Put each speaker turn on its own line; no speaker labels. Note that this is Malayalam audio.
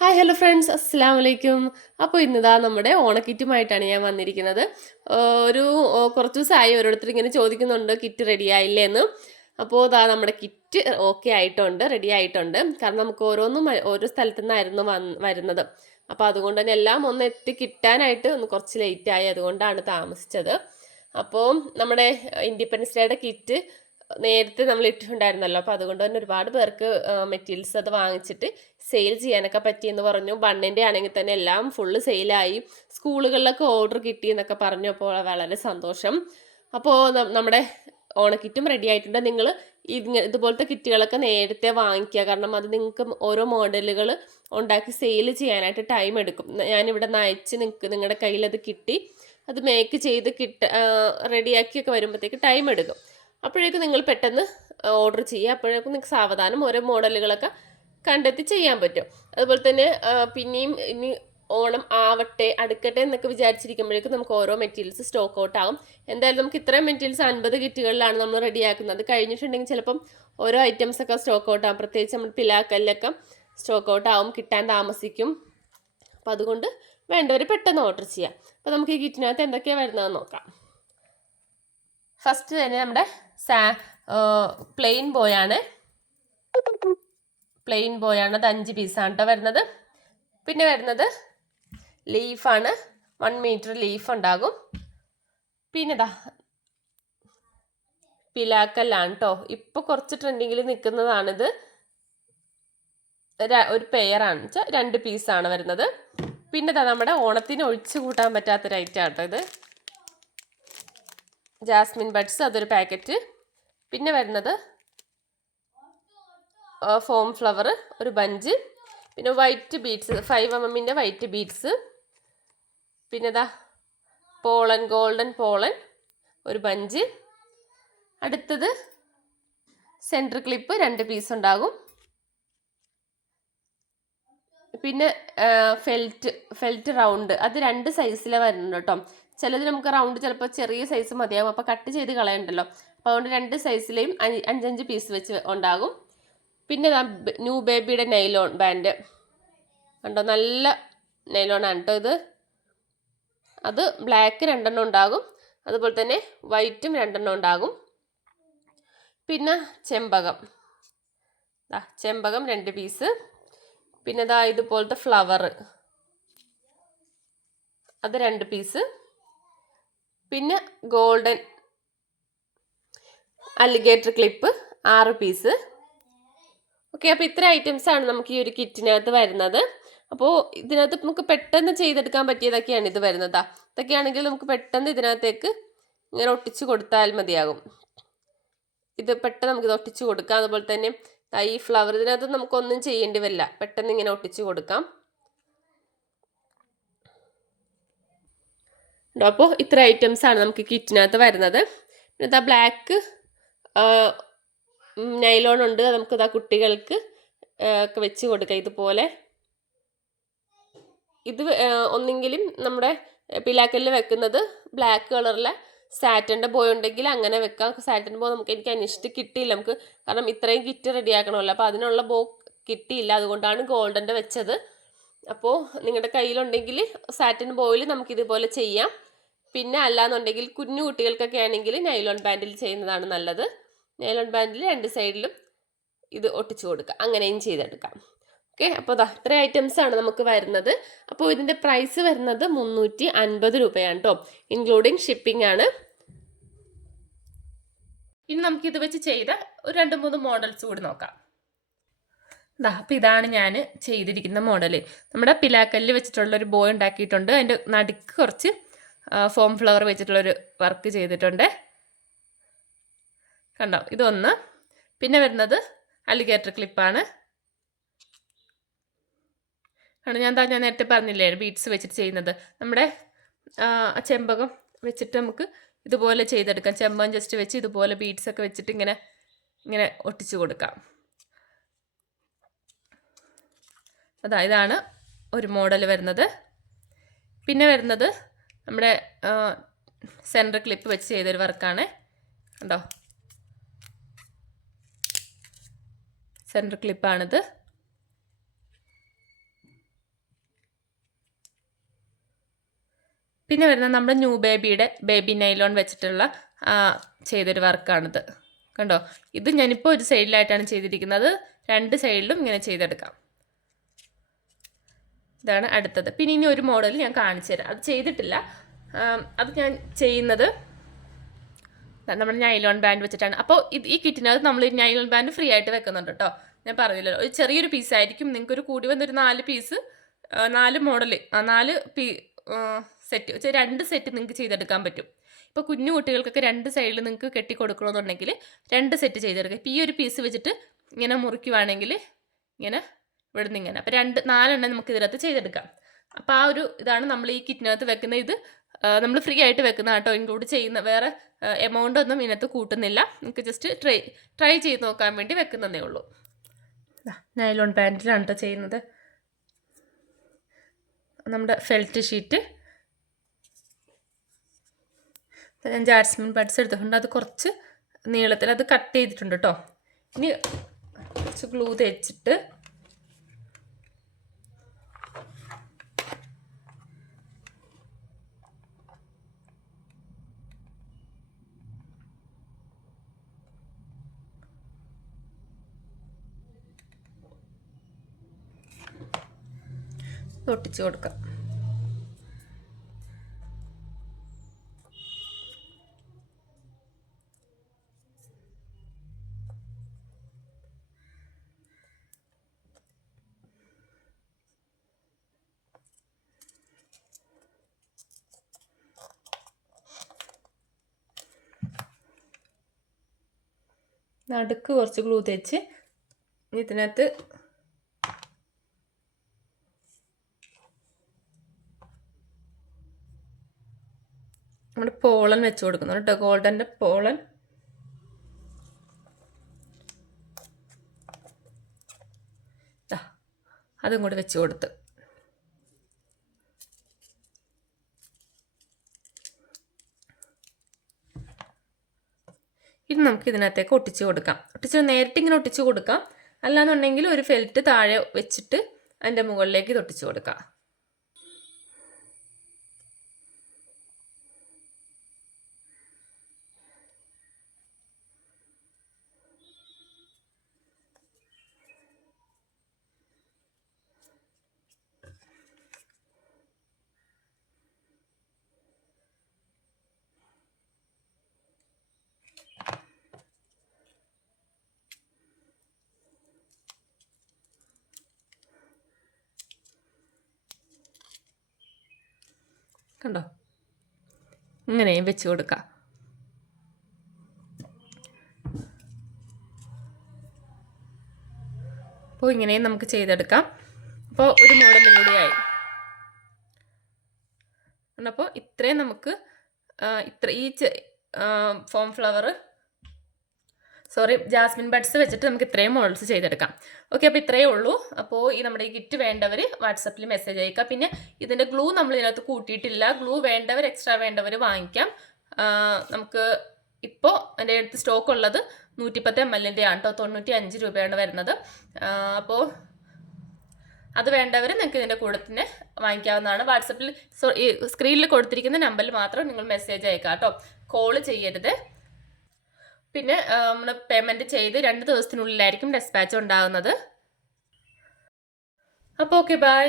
ഹായ് ഹലോ ഫ്രണ്ട്സ് അസ്സാം വലൈക്കും അപ്പോൾ ഇന്നിതാ നമ്മുടെ ഓണക്കിറ്റുമായിട്ടാണ് ഞാൻ വന്നിരിക്കുന്നത്. ഒരു കുറച്ച് ദിവസമായി ഓരോരുത്തർ ഇങ്ങനെ ചോദിക്കുന്നുണ്ട് കിറ്റ് റെഡി ആയില്ലേ? എന്ന്. അപ്പോൾ ഇതാ നമ്മുടെ കിറ്റ് ഓക്കെ ആയിട്ടുണ്ട് റെഡി ആയിട്ടുണ്ട്. കാരണം നമുക്ക് ഓരോന്നും ഓരോ സ്ഥലത്തു നിന്നായിരുന്നു വരുന്നത്. അപ്പോൾ അതുകൊണ്ട് തന്നെ എല്ലാം ഒന്ന് എത്തി കിട്ടാനായിട്ട് ഒന്ന് കുറച്ച് ലേറ്റായി അതുകൊണ്ടാണ് താമസിച്ചത്. അപ്പോൾ നമ്മുടെ ഇൻഡിപെൻഡൻസ് ഡേയുടെ കിറ്റ് നേരത്തെ നമ്മൾ ഇട്ടിട്ടുണ്ടായിരുന്നല്ലോ. അപ്പോൾ അതുകൊണ്ട് തന്നെ ഒരുപാട് പേർക്ക് മെറ്റീരിയൽസ് അത് വാങ്ങിച്ചിട്ട് സെയിൽ ചെയ്യാനൊക്കെ പറ്റിയെന്ന് പറഞ്ഞു. ബണ്ണിന്റെ ആണെങ്കിൽ തന്നെ എല്ലാം ഫുള്ള് സെയിലായി സ്കൂളുകളിലൊക്കെ ഓർഡർ കിട്ടി എന്നൊക്കെ പറഞ്ഞപ്പോൾ വളരെ സന്തോഷം. അപ്പോൾ നമ്മുടെ ഓണക്കിറ്റും റെഡി ആയിട്ടുണ്ട്. നിങ്ങൾ ഇങ്ങനെ ഇതുപോലത്തെ കിറ്റുകളൊക്കെ നേരത്തെ വാങ്ങിക്കുക. കാരണം അത് നിങ്ങൾക്ക് ഓരോ മോഡലുകൾ ഉണ്ടാക്കി സെയിൽ ചെയ്യാനായിട്ട് ടൈം എടുക്കും. ഞാനിവിടെ നയച്ച് നിങ്ങൾക്ക് നിങ്ങളുടെ കയ്യിൽ അത് കിട്ടി. അത് മേക്ക് ചെയ്ത് കിട്ട റെഡിയാക്കിയൊക്കെ വരുമ്പോഴത്തേക്ക് ടൈം എടുക്കും. അപ്പോഴേക്കും നിങ്ങൾ പെട്ടെന്ന് ഓർഡർ ചെയ്യുക. അപ്പോഴേക്കും നിങ്ങൾക്ക് സാവധാനം ഓരോ മോഡലുകളൊക്കെ കണ്ടെത്തി ചെയ്യാൻ പറ്റും. അതുപോലെ തന്നെ പിന്നെയും ഇനി ഓണം ആവട്ടെ അടുക്കട്ടെ എന്നൊക്കെ വിചാരിച്ചിരിക്കുമ്പോഴേക്കും നമുക്ക് ഓരോ മെറ്റീരിയൽസ് സ്റ്റോക്ക് ഔട്ട് ആകും. എന്തായാലും നമുക്ക് ഇത്രയും മെറ്റീരിയൽസ് അൻപത് കിറ്റുകളിലാണ് നമ്മൾ റെഡിയാക്കുന്നത് അത് കഴിഞ്ഞിട്ടുണ്ടെങ്കിൽ ചിലപ്പം ഓരോ ഐറ്റംസ് ഒക്കെ സ്റ്റോക്ക് ഔട്ട് ആകും. പ്രത്യേകിച്ച് നമ്മൾ പിലാക്കല്ലൊക്കെ സ്റ്റോക്ക് ഔട്ട് ആവും കിട്ടാൻ താമസിക്കും. അപ്പോൾ അതുകൊണ്ട് വേണ്ടവർ പെട്ടെന്ന് ഓർഡർ ചെയ്യാം അപ്പോൾ നമുക്ക് ഈ കിറ്റിനകത്ത് എന്തൊക്കെയാണ് വരുന്നതെന്ന് നോക്കാം. ഫസ്റ്റ് തന്നെ നമ്മുടെ സാ പ്ലെയിൻ ബോയാണ് പ്ലെയിൻ ബോയാണ് അത് അഞ്ച് പീസാണ് കേട്ടോ വരുന്നത്. പിന്നെ വരുന്നത് ലീഫാണ് വൺ മീറ്റർ ലീഫ് ഉണ്ടാകും. പിന്നെ ഇതാ പിലാക്കല്ലാണ് കേട്ടോ ഇപ്പോൾ കുറച്ച് ട്രെൻഡിങ്ങിൽ നിൽക്കുന്നതാണിത് ഒരു പെയറാണ് വെച്ചാൽ രണ്ട് പീസാണ് വരുന്നത്. പിന്നെ ഇതാ നമ്മുടെ ഓണത്തിന് ഒഴിച്ചു കൂട്ടാൻ പറ്റാത്തൊരു ഐറ്റം കേട്ടോ ഇത്. ജാസ്മിൻ ബഡ്സ് അതൊരു പാക്കറ്റ്. പിന്നെ വരുന്നത് ഫോം ഫ്ലവർ ഒരു ബഞ്ച് പിന്നെ വൈറ്റ് ബീഡ്സ് ഫൈവ് എം എമ്മിന്റെ വൈറ്റ് ബീഡ്സ്. പിന്നെ ഇതാ പോളൻ ഗോൾഡൻ പോളൻ ഒരു ബഞ്ച്. അടുത്തത് സെന്റർ ക്ലിപ്പ് രണ്ട് പീസ് ഉണ്ടാകും. പിന്നെ ഫെൽറ്റ് ഫെൽറ്റ് റൗണ്ട്. അത് രണ്ട് സൈസിലെ വരുന്നുണ്ട് കേട്ടോ. ചിലത് നമുക്ക് റൗണ്ട് ചിലപ്പോൾ ചെറിയ സൈസ് മതിയാകും. അപ്പോൾ കട്ട് ചെയ്ത് കളയണ്ടല്ലോ. അപ്പോൾ അതുകൊണ്ട് രണ്ട് സൈസിലെയും അഞ്ച് അഞ്ചഞ്ച് പീസ് വെച്ച് ഉണ്ടാകും. പിന്നെ ന്യൂ ബേബിയുടെ നൈലോൺ ബാൻഡ് കണ്ടോ? നല്ല നൈലോണാണ് കേട്ടോ ഇത്. അത് ബ്ലാക്ക് രണ്ടെണ്ണം ഉണ്ടാകും. അതുപോലെ തന്നെ വൈറ്റും രണ്ടെണ്ണം ഉണ്ടാകും. പിന്നെ ചെമ്പകം. ആ ചെമ്പകം രണ്ട് പീസ് പിന്നെ ഇതാ ഇതുപോലത്തെ ഫ്ലവർ അത് രണ്ട് പീസ് പിന്നെ ഗോൾഡൻ അലിഗേറ്റർ ക്ലിപ്പ് ആറ് പീസ്. ഓക്കെ അപ്പോൾ ഇത്ര ഐറ്റംസാണ് നമുക്ക് ഈ ഒരു കിറ്റിനകത്ത് വരുന്നത്. അപ്പോൾ ഇതിനകത്ത് നമുക്ക് പെട്ടെന്ന് ചെയ്തെടുക്കാൻ പറ്റിയതൊക്കെയാണ് ഇത് വരുന്നത്. ഇതൊക്കെയാണെങ്കിൽ നമുക്ക് പെട്ടെന്ന് ഇതിനകത്തേക്ക് ഇങ്ങനെ ഒട്ടിച്ച് കൊടുത്താൽ മതിയാകും. ഇത് പെട്ടെന്ന് നമുക്കിത് ഒട്ടിച്ച് കൊടുക്കാം. അതുപോലെ തന്നെ ഈ ഫ്ലവർ ഇതിനകത്ത് നമുക്കൊന്നും ചെയ്യേണ്ടി വരില്ല. പെട്ടെന്ന് ഇങ്ങനെ ഒട്ടിച്ച് കൊടുക്കാം. അപ്പോൾ ഇത്ര ഐറ്റംസ് ആണ് നമുക്ക് കിറ്റിനകത്ത് വരുന്നത്. പിന്നെ ഇതാ ബ്ലാക്ക് നൈലോൺ ഉണ്ട്. നമുക്ക് ഇതാ കുട്ടികൾക്ക് ഒക്കെ വെച്ച് കൊടുക്കാം. ഇതുപോലെ. ഇത് ഒന്നെങ്കിലും നമ്മുടെ പിലാക്കല്ലിൽ വെക്കുന്നത് ബ്ലാക്ക് കളറിലെ സാറ്റന്റെ ബോയ് ഉണ്ടെങ്കിൽ അങ്ങനെ വെക്കാം. സാറ്റൻ ബോ നമുക്ക് എനിക്ക് അന്വേഷിച്ചിട്ട് കിട്ടിയില്ല. നമുക്ക് കാരണം ഇത്രയും കിറ്റ് റെഡിയാക്കണമല്ലോ. അപ്പോൾ അതിനുള്ള ബോ കിട്ടിയില്ല. അതുകൊണ്ടാണ് ഗോൾഡന്റെ വെച്ചത്. അപ്പോൾ നിങ്ങളുടെ കയ്യിലുണ്ടെങ്കിൽ സാറ്റൻ ബോയിൽ നമുക്കിതുപോലെ ചെയ്യാം. പിന്നെ അല്ലാന്നുണ്ടെങ്കിൽ കുഞ്ഞു കുട്ടികൾക്കൊക്കെ ആണെങ്കിൽ നൈലോൺ ബാൻഡിൽ ചെയ്യുന്നതാണ് നല്ലത്. നൈലോൺ ബാൻഡിൽ രണ്ട് സൈഡിലും ഇത് ഒട്ടിച്ചു കൊടുക്കുക. അങ്ങനെയും ചെയ്തെടുക്കാം. ഓക്കെ? അപ്പോൾ അത് ഐറ്റംസ് ആണ് നമുക്ക് വരുന്നത്. അപ്പോൾ ഇതിന്റെ പ്രൈസ് വരുന്നത് മുന്നൂറ്റി അൻപത് രൂപയാണ് കേട്ടോ. ഇൻക്ലൂഡിങ് ഷിപ്പിംഗ് ആണ്. ഇനി നമുക്ക് ഇത് വെച്ച് ചെയ്ത ഒരു രണ്ട് മൂന്ന് മോഡൽസ് കൂടി നോക്കാം. ദാ അപ്പോൾ ഇതാണ് ഞാൻ ചെയ്തിരിക്കുന്ന മോഡൽ നമ്മുടെ പിലാക്കല്ലിൽ വെച്ചിട്ടുള്ള ഒരു ബോയ് ഉണ്ടാക്കിയിട്ടുണ്ട്. അതിന്റെ നടുക്ക് കുറച്ച് ഫോം ഫ്ലവർ വെച്ചിട്ടുള്ളൊരു വർക്ക് ചെയ്തിട്ടുണ്ട്. കണ്ടോ? ഇതൊന്ന്. പിന്നെ വരുന്നത് അലിഗേറ്റർ ക്ലിപ്പാണ് ആണ്. ഞാൻ താ ഞാൻ നേരത്തെ പറഞ്ഞില്ലേ ബീഡ്സ് വെച്ചിട്ട് ചെയ്യുന്നത്. നമ്മുടെ ചെമ്പകം വെച്ചിട്ട് നമുക്ക് ഇതുപോലെ ചെയ്തെടുക്കാം. ചെമ്പകം ജസ്റ്റ് വെച്ച് ഇതുപോലെ ബീഡ്സ് ഒക്കെ വെച്ചിട്ട് ഇങ്ങനെ ഇങ്ങനെ ഒട്ടിച്ചു കൊടുക്കാം. അതാ ഇതാണ് ഒരു മോഡൽ വരുന്നത്. പിന്നെ വരുന്നത് നമ്മുടെ സെന്റർ ക്ലിപ്പ് വെച്ച് ചെയ്തൊരു വർക്കാണ്. കണ്ടോ? സെന്റർ ക്ലിപ്പാണിത്
പിന്നെ വരുന്ന നമ്മുടെ ന്യൂ ബേബിയുടെ ബേബി നൈലോൺ വെച്ചിട്ടുള്ള ചെയ്തൊരു വർക്കാണിത്. കണ്ടോ? ഇത് ഞാനിപ്പോൾ ഒരു സൈഡിലായിട്ടാണ് ചെയ്തിരിക്കുന്നത്. രണ്ട് സൈഡിലും ഇങ്ങനെ ചെയ്തെടുക്കാം. ഇതാണ് അടുത്തത്. പിന്നെ ഇനി ഒരു മോഡൽ ഞാൻ കാണിച്ചു തരാം. അത് ചെയ്തിട്ടില്ല. അത് ഞാൻ ചെയ്യുന്നത് നമ്മൾ നൈലോൺ ബാൻഡ് വെച്ചിട്ടാണ്. അപ്പോൾ ഇത് ഈ കിറ്റിനകത്ത് നമ്മൾ ഈ നൈലോൺ ബാൻഡ് ഫ്രീ ആയിട്ട് വെക്കുന്നുണ്ട് കേട്ടോ ഞാൻ പറഞ്ഞില്ലല്ലോ. ഒരു ചെറിയൊരു പീസായിരിക്കും നിങ്ങൾക്ക് ഒരു കൂടി വന്നൊരു നാല് പീസ് നാല് മോഡൽ നാല് പീ സെറ്റ് രണ്ട് സെറ്റ് നിങ്ങൾക്ക് ചെയ്തെടുക്കാൻ പറ്റും. ഇപ്പോൾ കുഞ്ഞു കുട്ടികൾക്കൊക്കെ രണ്ട് സൈഡിൽ നിങ്ങൾക്ക് കെട്ടി കൊടുക്കണമെന്നുണ്ടെങ്കിൽ രണ്ട് സെറ്റ് ചെയ്തെടുക്കുക ഇപ്പോൾ ഈ ഒരു പീസ് വെച്ചിട്ട് ഇങ്ങനെ മുറിക്കുവാണെങ്കിൽ ഇങ്ങനെ ഇവിടുന്ന് ഇങ്ങനെ അപ്പോൾ രണ്ട് നാലെണ്ണം നമുക്ക് ഇതിനകത്ത് ചെയ്തെടുക്കാം. അപ്പോൾ ആ ഒരു ഇതാണ് നമ്മൾ ഈ കിറ്റിനകത്ത് വെക്കുന്ന ഇത്. നമ്മൾ ഫ്രീ ആയിട്ട് വെക്കുന്ന കേട്ടോ. ഇൻക്ലൂഡ് ചെയ്യുന്ന വേറെ എമൗണ്ട് ഒന്നും ഇതിനകത്ത് കൂട്ടുന്നില്ല. നമുക്ക് ജസ്റ്റ് ട്രൈ ട്രൈ ചെയ്ത് നോക്കാൻ വേണ്ടി വെക്കുന്നതേ ഉള്ളൂ. നൈലോൺ പാന്റിലാണ് കേട്ടോ ചെയ്യുന്നത്. നമ്മുടെ ഫെൽറ്റ് ഷീറ്റ് ഞാൻ ജാസ്മിൻ ബഡ്സ് എടുത്തിട്ടുണ്ട്. അത് കുറച്ച് നീളത്തിൽ അത് കട്ട് ചെയ്തിട്ടുണ്ട് കേട്ടോ ഇനി കുറച്ച് ഗ്ലൂ തേച്ചിട്ട് ഒട്ടിച്ച് കൊടുക്കാം. നടുക്ക് കുറച്ച് ഗ്ലൂ തേച്ച് ഇതിനകത്ത് നമ്മുടെ പോളൻ വെച്ച് കൊടുക്കുന്നു കേട്ടോ. ഗോൾഡന്റെ പോളൻ. അതും കൂടി വെച്ച് കൊടുത്ത്. ഇനി നമുക്ക് ഇതിനകത്തേക്ക് ഒട്ടിച്ച് കൊടുക്കാം. ഒട്ടിച്ച് നേരിട്ട് ഇങ്ങനെ ഒട്ടിച്ച് കൊടുക്കാം. അല്ലാന്നുണ്ടെങ്കിൽ ഒരു ഫെൽറ്റ് താഴെ വെച്ചിട്ട് അതിന്റെ മുകളിലേക്ക് ഇത് ഒട്ടിച്ച് കൊടുക്കാം. കണ്ടോ? ഇങ്ങനെയും വെച്ച് കൊടുക്കാം. അപ്പോൾ ഇങ്ങനെയും നമുക്ക് ചെയ്തെടുക്കാം. അപ്പോൾ ഒരു മോഡലും കൂടിയായി അപ്പോൾ ഇത്രയും നമുക്ക് ഇത്ര ഈ foam flower sorry jasmine buds വെച്ചിട്ട് നമുക്ക് ഇത്രയും മോഡൽസ് ചെയ്തെടുക്കാം. ഓക്കെ അപ്പോൾ ഇത്രയേ ഉള്ളൂ. അപ്പോൾ ഈ നമ്മുടെ ഈ കിറ്റ് വേണ്ടവർ വാട്സപ്പിൽ മെസ്സേജ് അയക്കുക പിന്നെ ഇതിന്റെ ഗ്ലൂ നമ്മൾ ഇതിനകത്ത് കൂട്ടിയിട്ടില്ല. ഗ്ലൂ വേണ്ടവർ എക്സ്ട്രാ വേണ്ടവർ വാങ്ങിക്കാം. നമുക്ക് ഇപ്പോൾ എന്റെ അടുത്ത് സ്റ്റോക്ക് ഉള്ളത് നൂറ്റിപ്പത്ത് എം എല്ലിന്റെ ആണ് കേട്ടോ തൊണ്ണൂറ്റി അഞ്ച് രൂപയാണ് വരുന്നത്. അപ്പോൾ അത് വേണ്ടവർ നിങ്ങൾക്ക് ഇതിന്റെ കൂടെ തന്നെ വാങ്ങിക്കാവുന്നതാണ്. വാട്സപ്പിൽ സ്ക്രീനിൽ കൊടുത്തിരിക്കുന്ന നമ്പറിൽ മാത്രം നിങ്ങൾ മെസ്സേജ് അയക്കാം കേട്ടോ കോൾ ചെയ്യരുത്. പിന്നെ നമ്മൾ പേയ്മെന്റ് ചെയ്ത് രണ്ട് ദിവസത്തിനുള്ളിലായിരിക്കും ഡെസ്പാച്ച് ഉണ്ടാകുന്നത്. അപ്പോൾ ഓക്കെ ബൈ